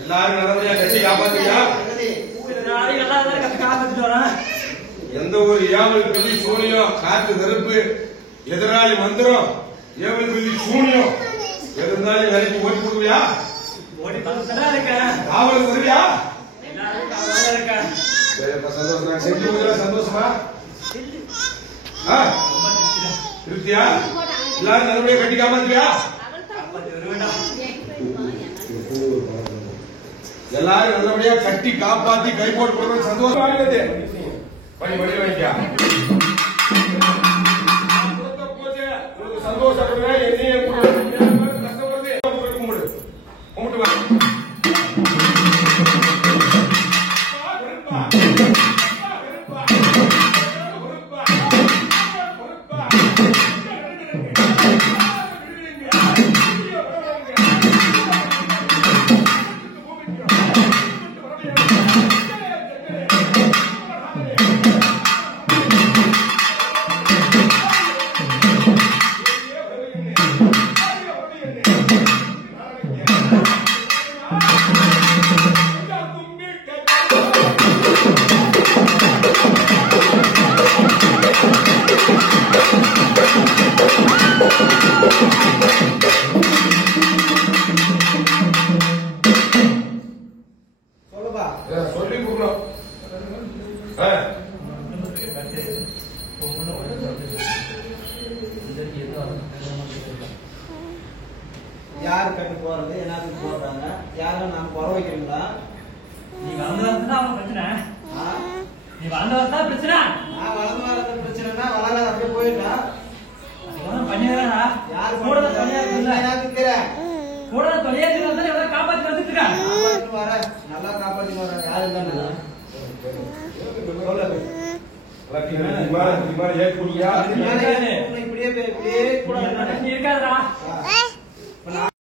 எல்லாரும் நல்லபடியா கட்டி காப்பாத்தியா? எந்த ஒரு ஏவல் பில்லி சூனியம், காத்து நெருப்பு, எதிராளி மந்திரம், ஏவல் பில்லி சூனியம் எது இருந்தாலும் வேலைக்கு ஓடி போடுவியா? காவல் வருவியா? சந்தோஷம். செஞ்சு கொடுக்கல சந்தோஷமா திருப்தியா? எல்லாரும் நல்லபடியா கட்டி காப்பாத்துவியா? எல்லாரும் நல்லபடியா கட்டி காப்பாத்தி கை போட்டு கொடுக்க சந்தோஷம். படி படி வைக்கா சந்தோஷப்படுற என்னைய கஷ்டப்படுறது கும்பிடு கும்பிட்டு வா. சொல்லி கொடுக்கணும். யாரு கட்டு போறது என்ன போடுறாங்க? யாரும் நாம குறை வைக்கிறீங்களா? நீங்க வளர்ந்து வரதான் பிரச்சனை. நீ வளர்ந்து வரதா பிரச்சனை. நான் வளர்ந்து வரது பிரச்சனைனா வளராத அப்படியே போயிட்டா பண்ணிடுறா. யாரு கூட தனியா கூட தொலையா எவ்வளவு காப்பாத்தி வந்துட்டு இருக்கா? காப்பாத்தி வர நல்லா காப்பாத்தி வர யாரு இருந்தா இப்படியே கூட இருக்காதா?